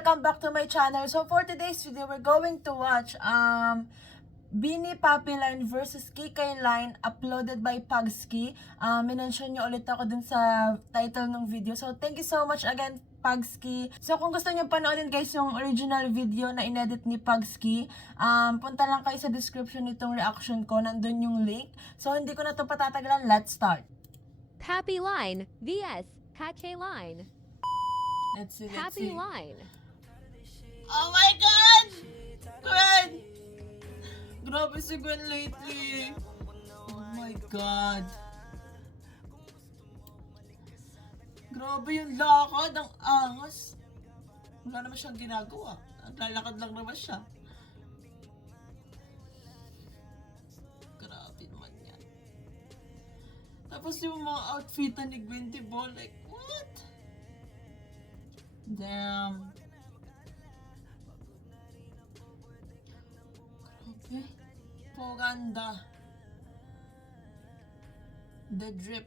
welcome back to my channel. So for today's video, we're going to watch Bini Papi Line versus KK Line uploaded by Pugski. Minention nyo ulit ako dun sa title ng video. So thank you so much again, Pugski. So kung gusto nyo panoorin guys yung original video na inedit ni Pugski, punta lang kayo sa description nitong reaction ko. Nandun yung link. So hindi ko na to patatagalan. Let's start. Papi Line vs KK Line. Let's see. Papi Line. Oh my God! Gwen! Grabe si Gwen lately. Oh my God. Grabe yung lakad, ang angas. Wala naman siyang ginagawa. Naglalakad lang naman siya. Grabe naman yan. Tapos yung mga outfitan ni Gwen, diba? Like, what? Damn. Grabe. Poganda. The drip.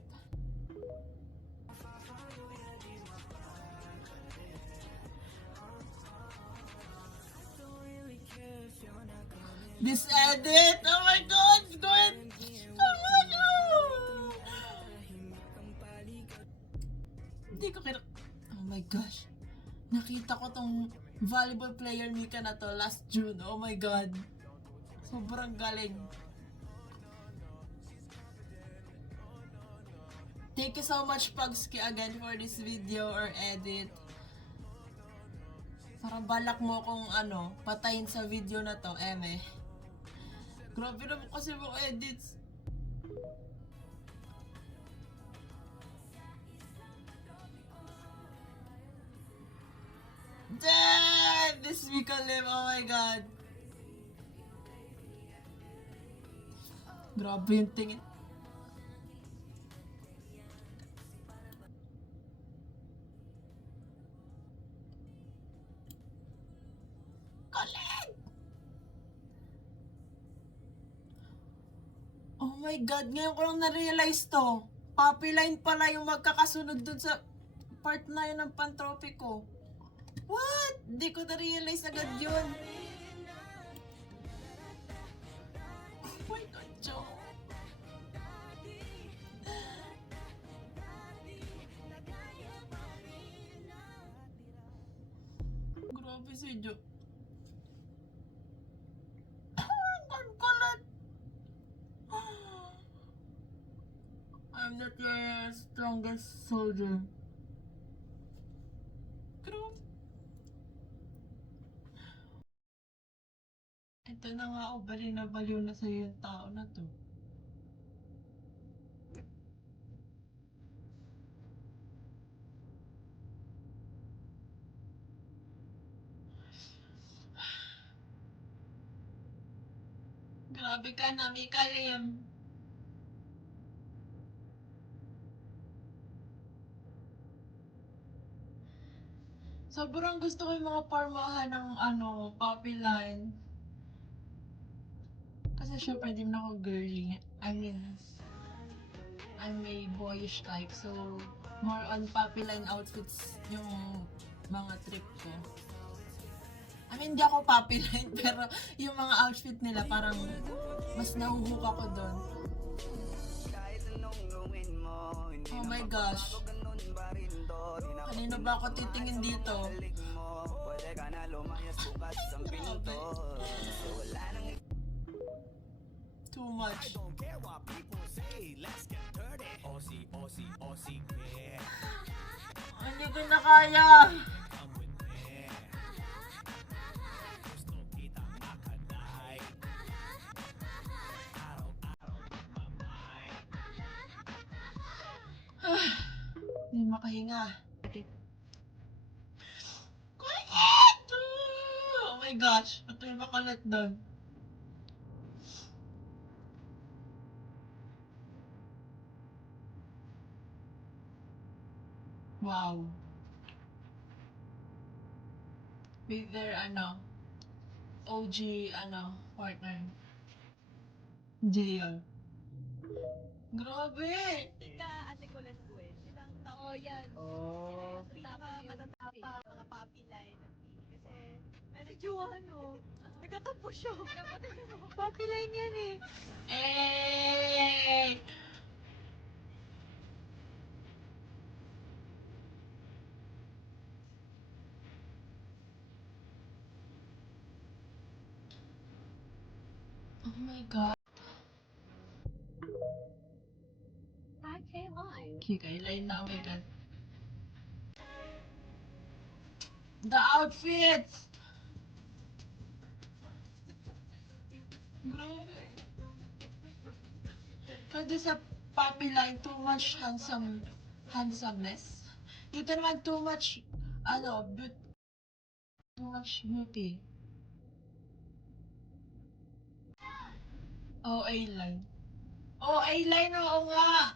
This edit! Oh my God! Gwen! Oh my God! Hindi ko Oh my gosh. Nakita ko tong volleyball player Mika na to last June. Oh my God. Sobrang galing. Thank you so much, Pugski, again for this video or edit. Parang balak mo kung patayin sa video na to, eme. Grabe naman kasi mga edits. Damn! This Mika Lim, oh my God. Grabe yung tingin. Galing! Oh my God, ngayon ko lang na-realize to. Papi Line pala yung magkakasunod dun sa part na yun ng Pantropy ko. What? Di ko na-realize agad yun. Oh my God, Joe. Grabe si Joe. Ang kulit. I'm not your strongest soldier. Grabe. Ito na nga, baliw na sa'yo yung tao na to. Grabe ka na, Mika Lim. Sobrang gusto ko yung mga parmahan ng Papi Line. Kasi syempre di na ako girly. I'm a boyish type. So, more on Papi Line outfits yung mga trip ko. Hindi ako Papi Line, pero yung mga outfit nila parang mas nahuhook ako doon. Oh my gosh. Kanino ba ako titingin dito? Grabe. Too much. Hindi ko na kaya. Hindi makahinga. Oh my gosh, ito yung makalat doon. Wow. With their OG partner. Jail. Grabe! Ate ko lang Gwen. Ilang taon yan. Oh. Pinaka matatapang mga Papi Line. Joanno. Nagkatapos siya. Puppy line yan eh. Eh! Oh my god. KK Line. Kikailain na, oh my god. The outfits! Grabe. Pwede sa puppy line, too much handsomeness. Dito naman too much, too much beauty. OA line. OA line, oo nga!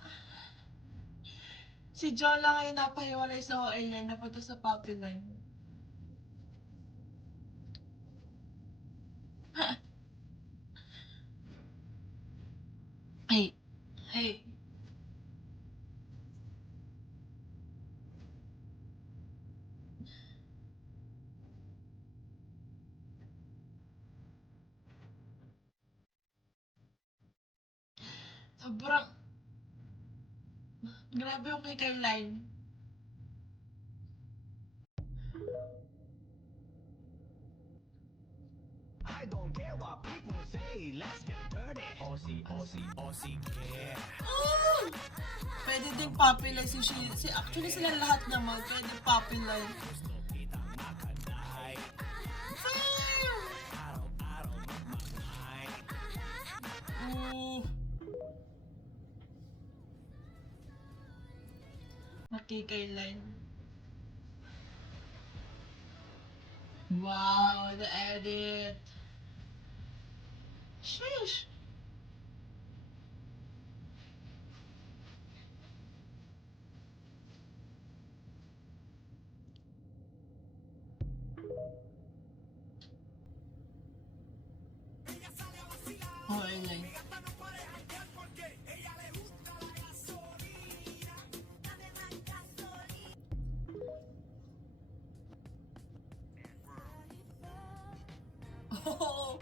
Si John lang ay napahiwalay sa OA line, napunta sa puppy line. Hey, hey. Sobrang, grabe yung kay line. I don't care what people say, let's get dirty. Aussie, Aussie, Aussie, yeah. Pwede ding puppy line actually sila lahat naman, pwede puppy line. Ooh. Nakikay line. Wow, the edit. Sheesh. Oh, line. Oh,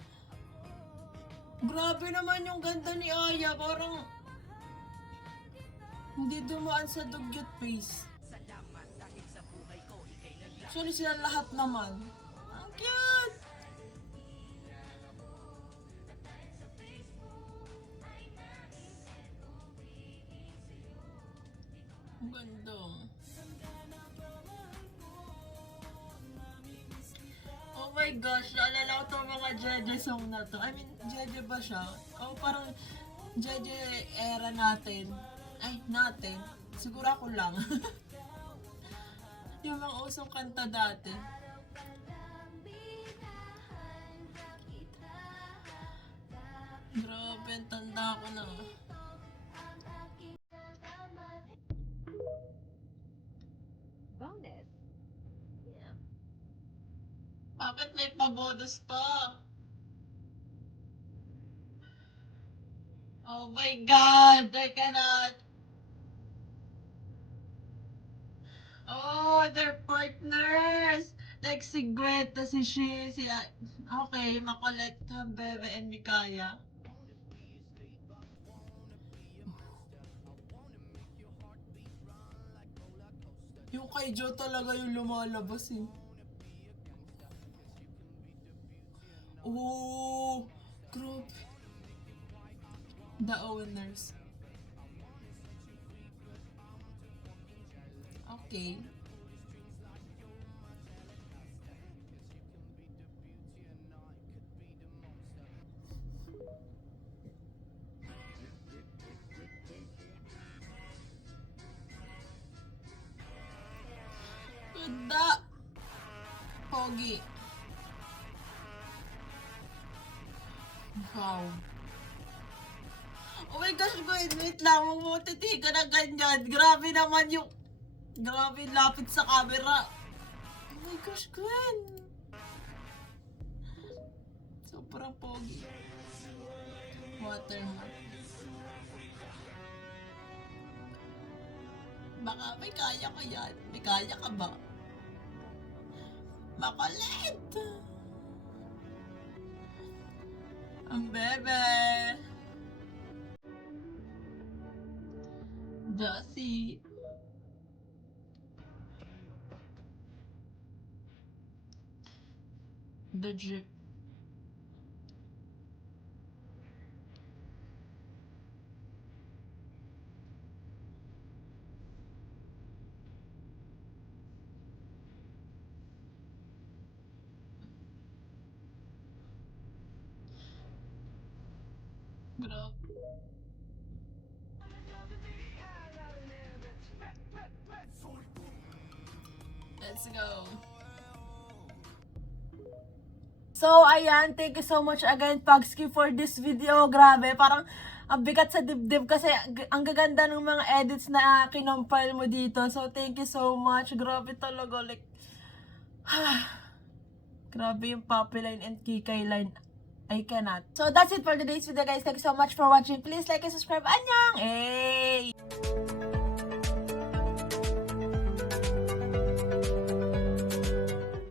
grabe naman yung ganda ni Aya. Parang hindi dumaan sa dugyot face. Actually, sila lahat naman. Ang cute! Ang ganda. Oh my gosh, naalala ko itong mga Jeje song na to. I mean, Jeje ba siya? Oh, parang Jeje era natin. Ay, natin. Siguro ako lang. Yung mga usong kanta dati. Grabe, ang tanda ko na. Bonus. Bakit may pabonus pa? Oh my God! I cannot! Oh, they're partners! Like si Gweta, si Shi, okay, Makulit, Bebe, and Mikaya. Yung kay Joe talaga yung lumalabas eh. Oh, grabe. The owners. Okay. Ganda. Pogi. Wow. Oh my gosh, wait lang. Huwag mo titigan na ganyan. Grabe naman yung... Grabe, lapit sa camera. Oh my gosh, Gwen. Sobrang pogi. Watermark. Baka may kaya ka yan. May kaya ka ba? Makulit! Ang bebe. Josie. The drip. Grabe. Let's go. So, ayan. Thank you so much again, Pugski, for this video. Grabe. Parang ang bigat sa dibdib kasi ang gaganda ng mga edits na kinompile mo dito. So, thank you so much. Grabe talaga. Like, grabe yung Poppy line and Kikay line. I cannot. So, that's it for today's video, guys. Thank you so much for watching. Please like and subscribe. Annyeong! Hey!